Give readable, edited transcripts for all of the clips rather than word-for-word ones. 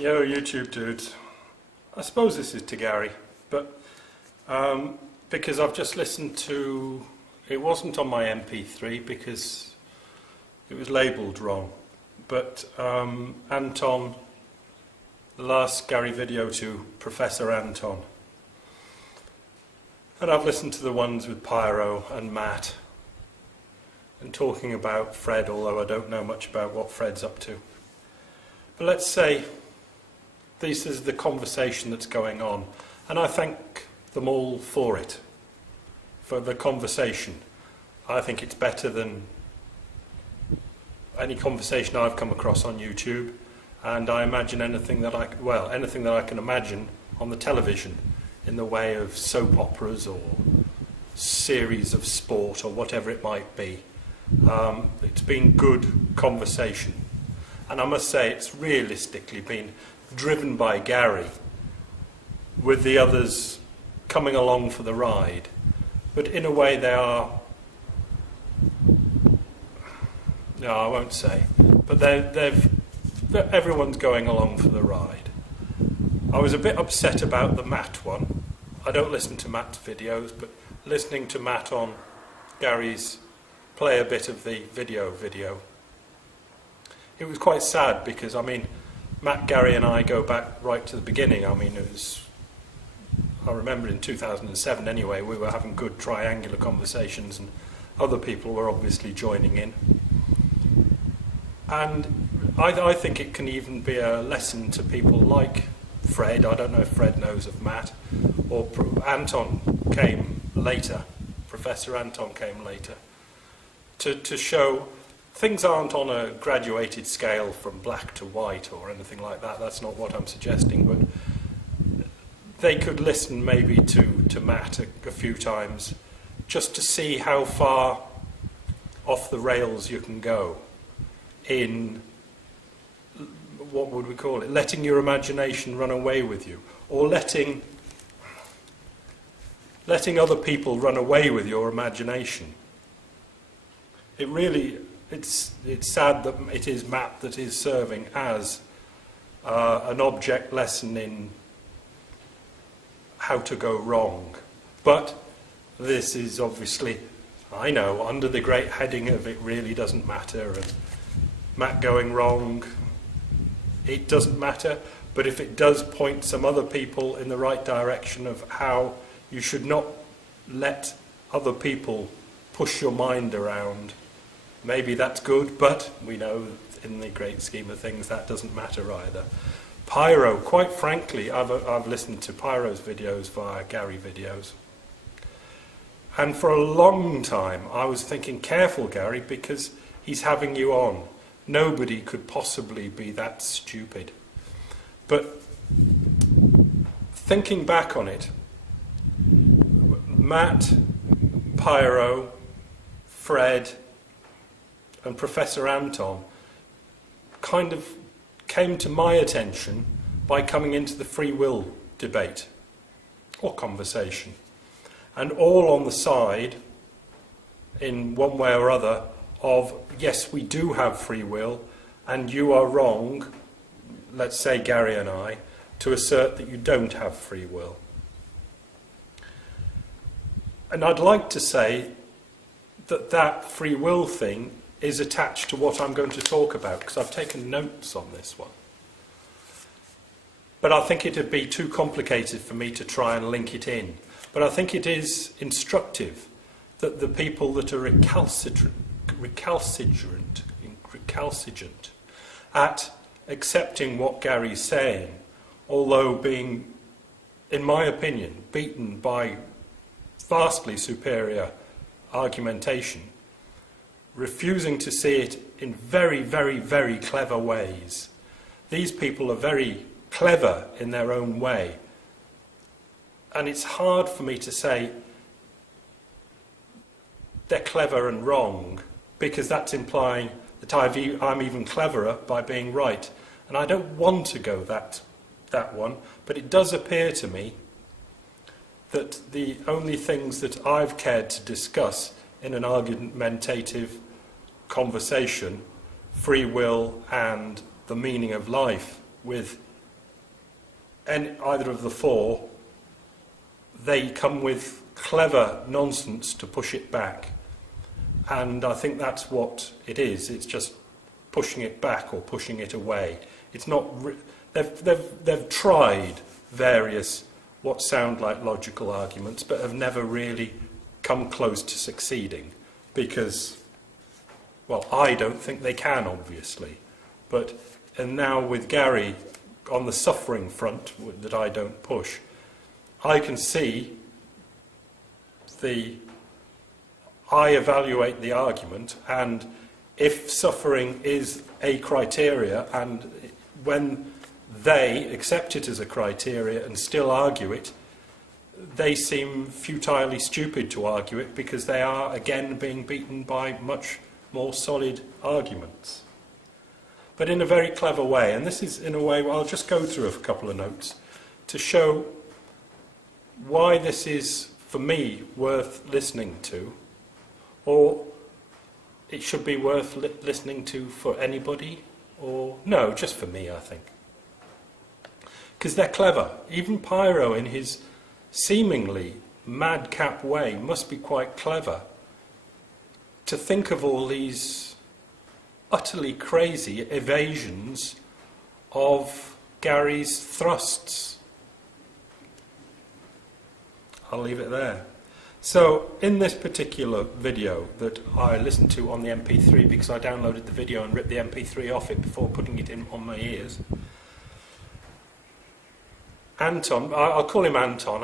Yo, YouTube dudes. I suppose this is to Gary, but because I've just listened to, it wasn't on my MP3 because it was labelled wrong, but Anton, the last Gary video to Professor Anton. And I've listened to the ones with Pyro and Matt, and talking about Fred, although I don't know much about what Fred's up to. But let's say this is the conversation that's going on, and I thank them all for it, for the conversation. I think it's better than any conversation I've come across on YouTube, and I imagine anything that I can imagine on the television in the way of soap operas or series of sport or whatever it might be. It's been good conversation, and I must say it's realistically been driven by Gary, with the others coming along for the ride, but in a way they are, no, I won't say, but everyone's going along for the ride. I was a bit upset about the Matt one. I don't listen to Matt's videos, but listening to Matt on Gary's play a bit of the video, it was quite sad because, I mean, Matt, Gary and I go back right to the beginning. I mean, I remember in 2007 anyway, we were having good triangular conversations and other people were obviously joining in. And I think it can even be a lesson to people like Fred. I don't know if Fred knows of Matt, or Anton came later, Professor Anton came later, to show things aren't on a graduated scale from black to white or anything like that. That's not what I'm suggesting, but they could listen maybe to Matt a few times just to see how far off the rails you can go in, what would we call it, letting your imagination run away with you, or letting other people run away with your imagination. It's sad that it is Matt that is serving as an object lesson in how to go wrong. But this is obviously, I know, under the great heading of it really doesn't matter, and Matt going wrong, it doesn't matter, but if it does point some other people in the right direction of how you should not let other people push your mind around, maybe that's good, but we know in the great scheme of things that doesn't matter either. Pyro, quite frankly, I've listened to Pyro's videos via Gary videos. And for a long time I was thinking, careful Gary, because he's having you on. Nobody could possibly be that stupid. But thinking back on it, Matt, Pyro, Fred, and Professor Anton kind of came to my attention by coming into the free will debate or conversation, and all on the side, in one way or other, of yes, we do have free will, and you are wrong, let's say Gary and I, to assert that you don't have free will. And I'd like to say that free will thing is attached to what I'm going to talk about, because I've taken notes on this one. But I think it would be too complicated for me to try and link it in. But I think it is instructive that the people that are recalcitrant at accepting what Gary's saying, although being, in my opinion, beaten by vastly superior argumentation, refusing to see it in very, very, very clever ways. These people are very clever in their own way. And it's hard for me to say they're clever and wrong, because that's implying that I'm even cleverer by being right. And I don't want to go that one, but it does appear to me that the only things that I've cared to discuss in an argumentative conversation, free will and the meaning of life with either of the four, they come with clever nonsense to push it back. And I think that's what it is. It's just pushing it back or pushing it away. It's not. They've tried various what sound like logical arguments, but have never really come close to succeeding, because, well, I don't think they can, obviously. And now with Gary on the suffering front that I don't push, I can see I evaluate the argument, and if suffering is a criteria, and when they accept it as a criteria and still argue it, they seem futilely stupid to argue it, because they are again being beaten by much more solid arguments. But in a very clever way, and this is in a way, I'll just go through a couple of notes to show why this is, for me, worth listening to, or it should be worth listening to for anybody, or no, just for me, I think. Because they're clever. Even Pyro, in his seemingly madcap way, must be quite clever to think of all these utterly crazy evasions of Gary's thrusts. I'll leave it there. So, in this particular video that I listened to on the MP3, because I downloaded the video and ripped the MP3 off it before putting it in on my ears, Anton, I'll call him Anton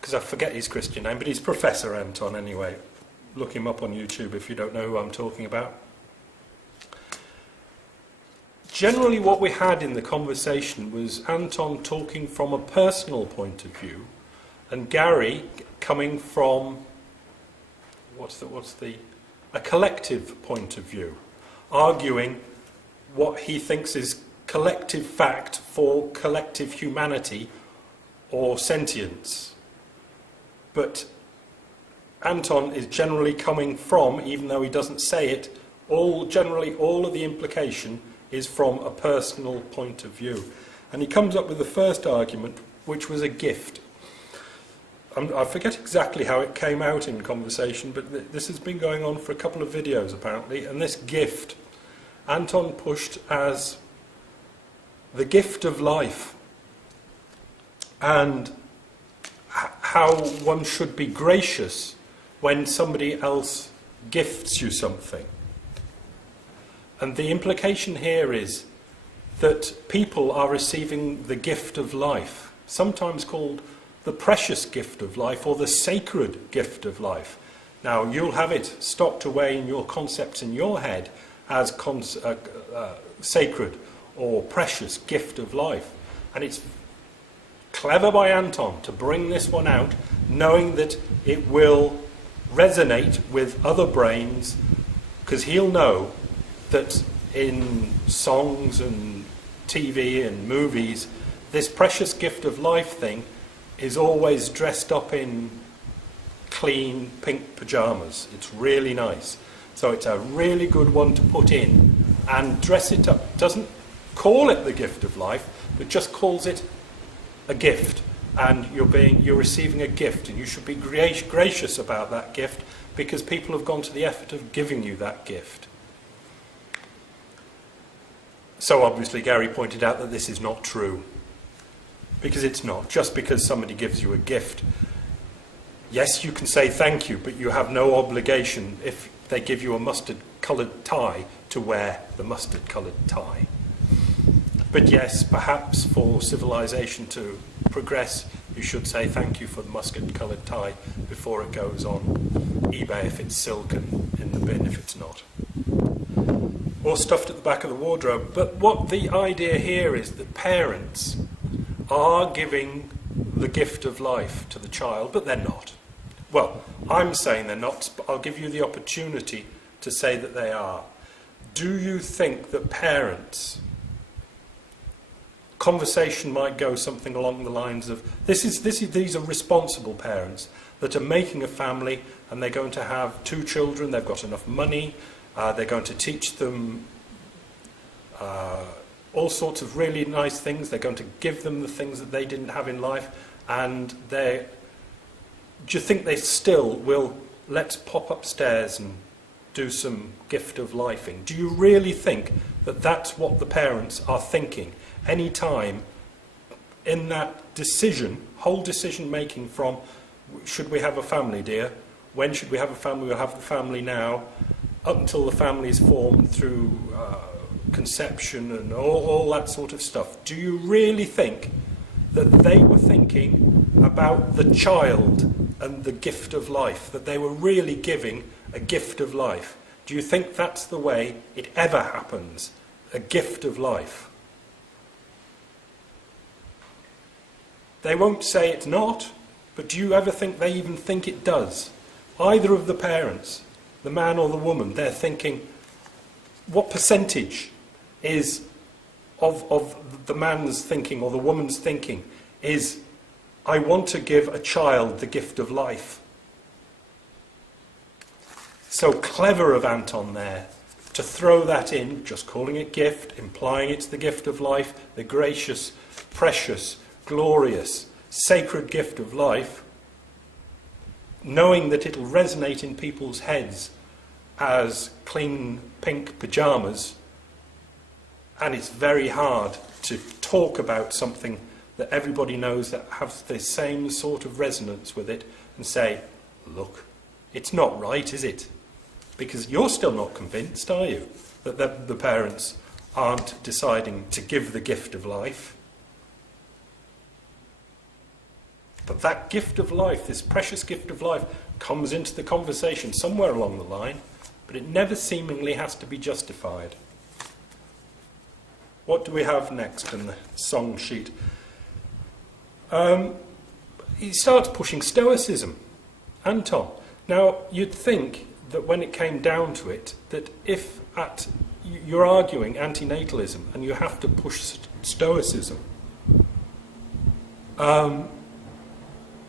because I forget his Christian name, but he's Professor Anton anyway. Look him up on YouTube if you don't know who I'm talking about. Generally what we had in the conversation was Anton talking from a personal point of view, and Gary coming from a collective point of view, arguing what he thinks is collective fact for collective humanity or sentience. But Anton is generally coming from, even though he doesn't say it, generally all of the implication is from a personal point of view. And he comes up with the first argument, which was a gift. I forget exactly how it came out in conversation, but this has been going on for a couple of videos apparently, and this gift Anton pushed as the gift of life, and how one should be gracious when somebody else gifts you something. And the implication here is that people are receiving the gift of life, sometimes called the precious gift of life or the sacred gift of life. Now, you'll have it stocked away in your concepts in your head as sacred or precious gift of life. And it's clever by Anton to bring this one out, knowing that it will resonate with other brains, because he'll know that in songs and TV and movies, this precious gift of life thing is always dressed up in clean pink pyjamas. It's really nice. So it's a really good one to put in and dress it up. Doesn't call it the gift of life, but just calls it a gift. And you're receiving a gift, and you should be gracious about that gift, because people have gone to the effort of giving you that gift. So obviously Gary pointed out that this is not true. Because it's not. Just because somebody gives you a gift, yes, you can say thank you, but you have no obligation, if they give you a mustard-coloured tie, to wear the mustard-coloured tie. But yes, perhaps for civilization to progress, you should say thank you for the mustard-coloured tie before it goes on eBay if it's silk and in the bin if it's not. Or stuffed at the back of the wardrobe. But what the idea here is that parents are giving the gift of life to the child, but they're not. Well, I'm saying they're not, but I'll give you the opportunity to say that they are. Do you think that parents, conversation might go something along the lines of, these are responsible parents that are making a family, and they're going to have 2 children, they've got enough money, they're going to teach them all sorts of really nice things. They're going to give them the things that they didn't have in life, and do you think they still will, let's pop upstairs and do some gift of lifing? Do you really think that that's what the parents are thinking any time in that whole decision making from, should we have a family, dear? When should we have a family? We'll have the family now, up until the family is formed through conception and all that sort of stuff. Do you really think that they were thinking about the child and the gift of life, that they were really giving a gift of life? Do you think that's the way it ever happens, a gift of life? They won't say it's not, but do you ever think they even think it does? Either of the parents, the man or the woman, they're thinking, what percentage is of the man's thinking or the woman's thinking is, I want to give a child the gift of life? So clever of Anton there to throw that in, just calling it gift, implying it's the gift of life, the gracious, precious, glorious, sacred gift of life, knowing that it'll resonate in people's heads as clean pink pyjamas, and it's very hard to talk about something that everybody knows that has the same sort of resonance with it and say, look, it's not right, is it? Because you're still not convinced, are you, that the parents aren't deciding to give the gift of life? But that gift of life, this precious gift of life, comes into the conversation somewhere along the line, but it never seemingly has to be justified. What do we have next in the song sheet? He starts pushing Stoicism, Anton. Now, you'd think that when it came down to it, that if you're arguing antinatalism and you have to push Stoicism,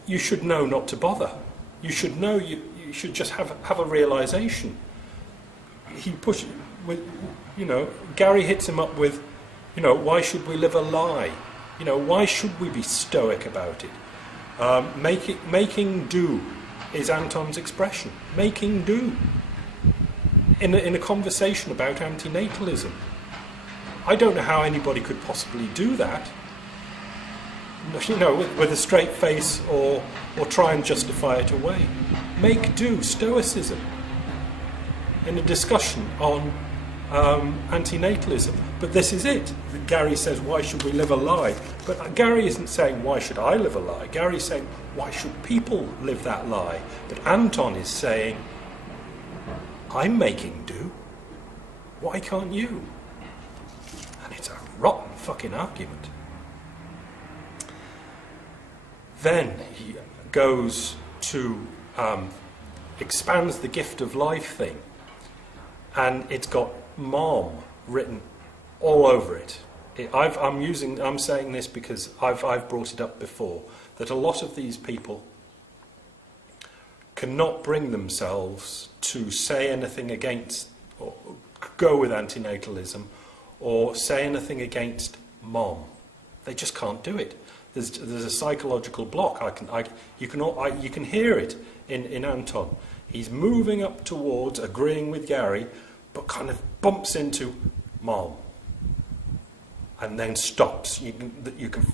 you should know not to bother. You should know, you should just have a realisation. He pushes, Gary hits him up with, why should we live a lie? Why should we be stoic about it? Making do is Anton's expression. Making do. In a conversation about antinatalism. I don't know how anybody could possibly do that. With a straight face or try and justify it away. Make do, Stoicism. In a discussion on antinatalism. But this is it. Gary says, why should we live a lie? But Gary isn't saying, why should I live a lie? Gary's saying, why should people live that lie? But Anton is saying, I'm making do. Why can't you? And it's a rotten fucking argument. Then he goes to expands the gift of life thing, and it's got mom written all over it. I'm saying this because I've brought it up before, that a lot of these people cannot bring themselves to say anything against or go with antinatalism or say anything against mom. They just can't do it. There's a psychological block. You can hear it in Anton. He's moving up towards agreeing with Gary, but kind of bumps into mom, and then stops. You can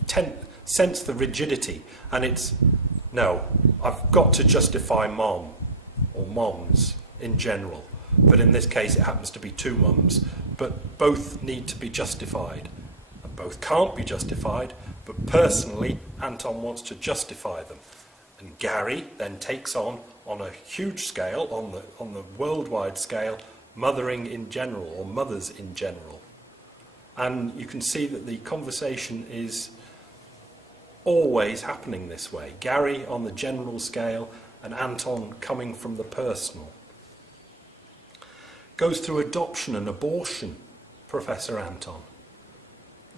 sense the rigidity, and it's no. I've got to justify mom or moms in general, but in this case it happens to be two mums. But both need to be justified, and both can't be justified. But personally, Anton wants to justify them. And Gary then takes on a huge scale, on the worldwide scale, mothering in general, or mothers in general. And you can see that the conversation is always happening this way. Gary on the general scale, and Anton coming from the personal. Goes through adoption and abortion, Professor Anton.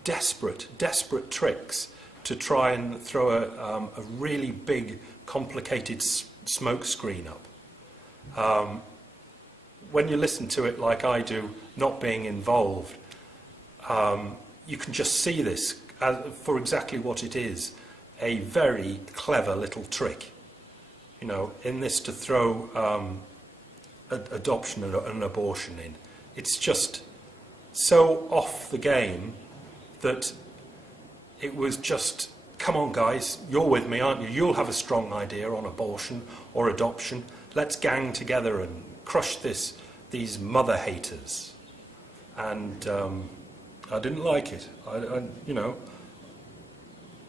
Desperate tricks to try and throw a really big, complicated smoke screen up. When you listen to it like I do, not being involved, you can just see this for exactly what it is, a very clever little trick. You know, in this to throw adoption and abortion in. It's just so off the game that it was just, come on guys, you're with me, aren't you? You'll have a strong idea on abortion or adoption. Let's gang together and crush these mother haters. And I didn't like it. You know,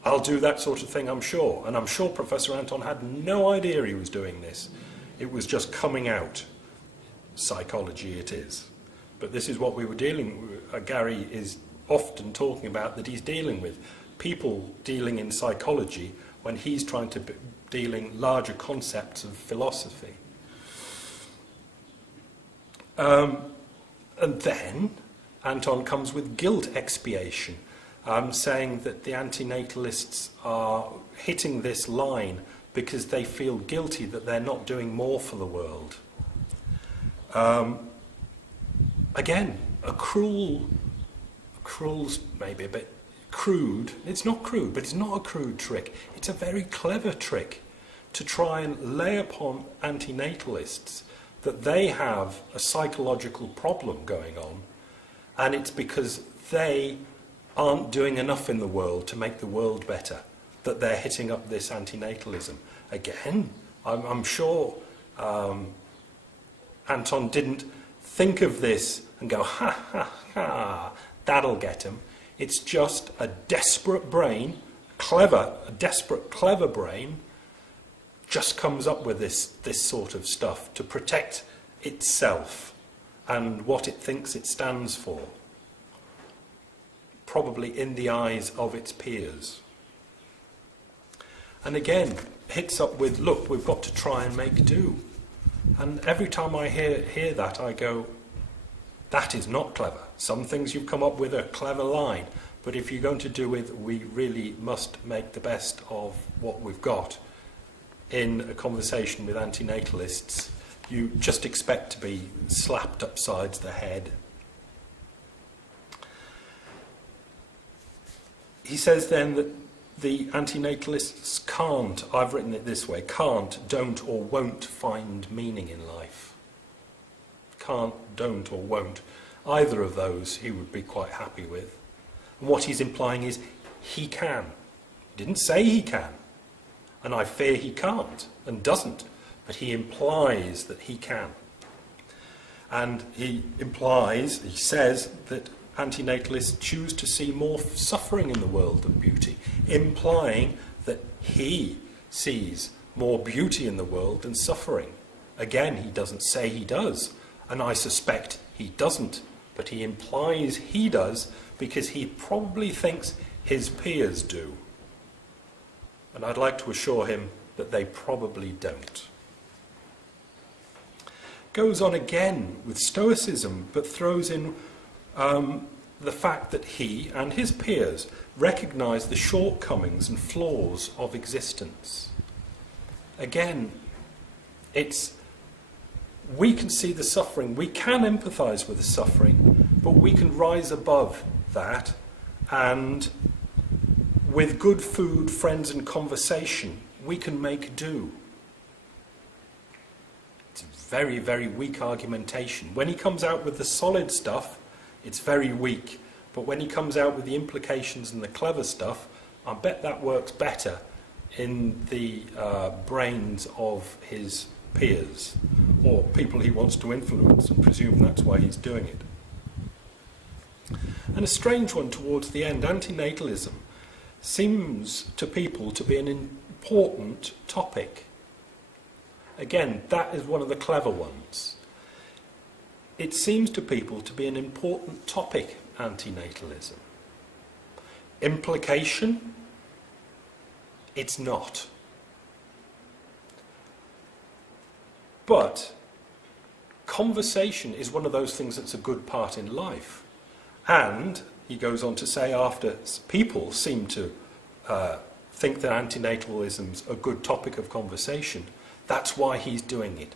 I'll do that sort of thing, I'm sure. And I'm sure Professor Anton had no idea he was doing this. It was just coming out. Psychology it is. But this is what we were dealing with. Gary is often talking about that he's dealing with. People dealing in psychology when he's trying to dealing larger concepts of philosophy. And then Anton comes with guilt expiation, saying that the antinatalists are hitting this line because they feel guilty that they're not doing more for the world. Again, cruel's maybe a bit crude. It's not crude, but it's not a crude trick. It's a very clever trick to try and lay upon antinatalists that they have a psychological problem going on, and it's because they aren't doing enough in the world to make the world better that they're hitting up this antinatalism. Again, I'm sure Anton didn't think of this and go, ha, ha, ha, that'll get him. It's just a desperate brain, a desperate, clever brain, just comes up with this sort of stuff to protect itself and what it thinks it stands for, probably in the eyes of its peers. And again, hits up with, look, we've got to try and make do. And every time I hear that, I go, that is not clever. Some things you've come up with are clever line, but if you're going to do it, we really must make the best of what we've got. In a conversation with antinatalists, you just expect to be slapped upside the head. He says then that the antinatalists can't, I've written it this way, can't, don't or won't find meaning in life. Can't, don't or won't. Either of those he would be quite happy with. And what he's implying is he can. He didn't say he can. And I fear he can't and doesn't. But he implies that he can. And he says that antinatalists choose to see more suffering in the world than beauty, implying that he sees more beauty in the world than suffering. Again, he doesn't say he does, and I suspect he doesn't, but he implies he does because he probably thinks his peers do. And I'd like to assure him that they probably don't. Goes on again with Stoicism, but throws in the fact that he and his peers recognise the shortcomings and flaws of existence. Again, we can see the suffering, we can empathise with the suffering, but we can rise above that, and with good food, friends and conversation, we can make do. It's a very, very weak argumentation. When he comes out with the solid stuff, it's very weak. But when he comes out with the implications and the clever stuff, I bet that works better in the brains of his peers, or people he wants to influence, and presume that's why he's doing it. And a strange one towards the end, antinatalism seems to people to be an important topic. Again, that is one of the clever ones. It seems to people to be an important topic, antinatalism. Implication? It's not. But conversation is one of those things that's a good part in life. And, he goes on to say, after people seem to think that antinatalism's a good topic of conversation, that's why he's doing it.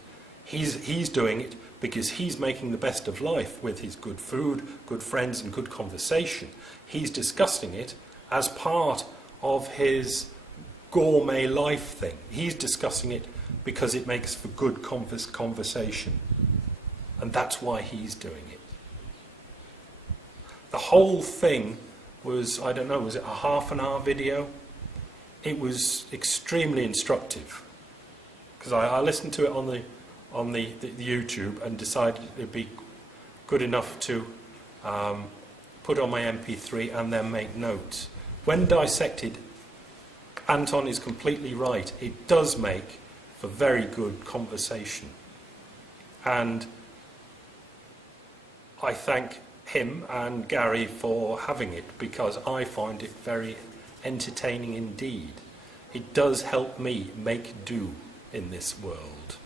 He's doing it because he's making the best of life with his good food, good friends, and good conversation. He's discussing it as part of his gourmet life thing. He's discussing it because it makes for good conversation. And that's why he's doing it. The whole thing was, I don't know, was it a half-an-hour video? It was extremely instructive. Because I listened to it on the YouTube and decided it'd be good enough to put on my MP3 and then make notes. When dissected, Anton is completely right. It does make for very good conversation. And I thank him and Gary for having it, because I find it very entertaining indeed. It does help me make do in this world.